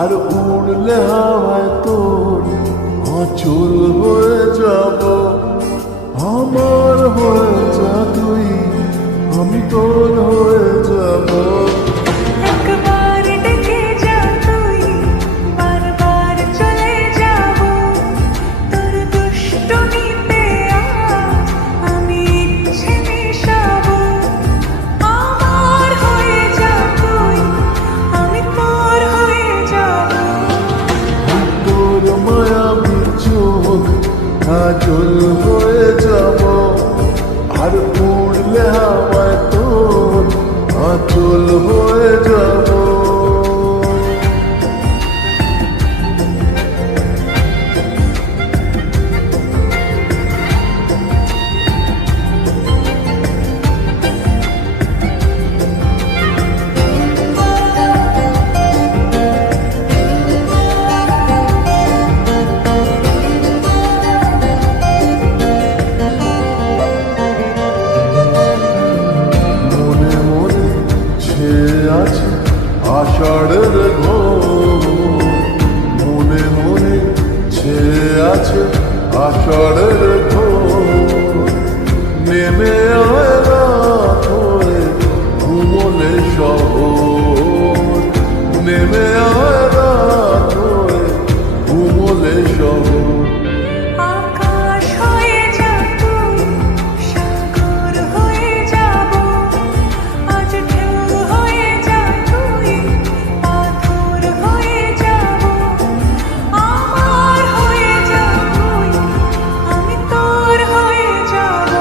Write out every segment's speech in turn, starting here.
আর উড়লে হাওয়ায় তোর অচল হয়ে যাব। আমার হয়ে যা তুই, আমি তোর হয়ে যাব। একবার ডেকে যা তুই, বারবার চলে যাব। তোর দুষ্টুমিতে আমি ইচ্ছে মেশাবো। আমার হয়ে যা তুই, আমি তোর হয়ে যাব। তোর মায়াবী চোখ কাজল হয়ে যাব। আর উড়লে হাওয়ায় তোর আঁচল হয়ে যাব। মনে মনে ছেয়ে আছে আষাঢ়ের ঘোর। মনে মনে ছেয়ে আছে আষাঢ়ের ঘোর। নেমে আয় রাত হয়ে ঘুমলে শহর। নেমে আয় রাত হয়ে ঘুমলে শহর। আকাশ হয়ে যা তুই, সাগর হয়ে যাব। আজ ঢেউ হয়ে যা তুই, পাথর হয়ে যাব। আমার হয়ে যা তুই, আমি তোর হয়ে যাব।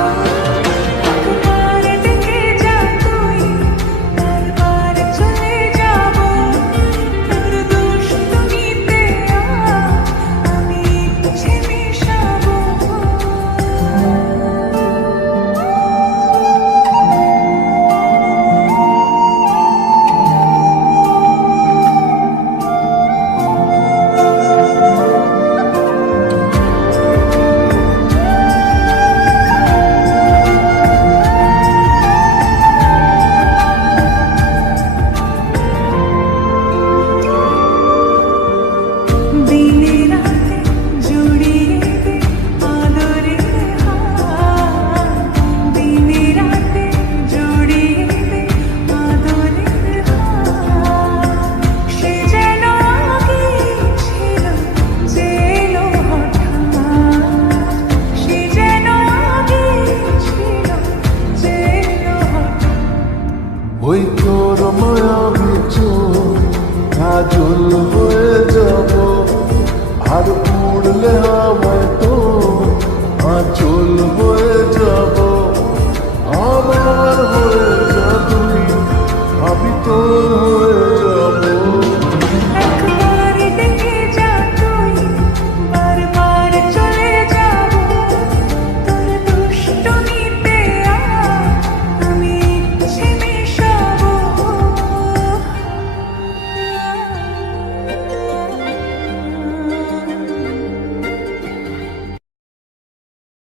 একবার ডেকে যা তুই, বারবার চলে যাব। তোর দুষ্টুমিতে আমি ইচ্ছে মেশাবো। দিনে রাতে জড়িয়ে দে আদরের হাত। দিনে রাতে জড়িয়ে দে আদরের হাত। সে যেন আগে ছিল, যে এলো হঠাৎ। সে যেন আগে ছিল, যে এলো হঠাৎ। ওই তোর মায়াবী চোখ কাজল হয়ে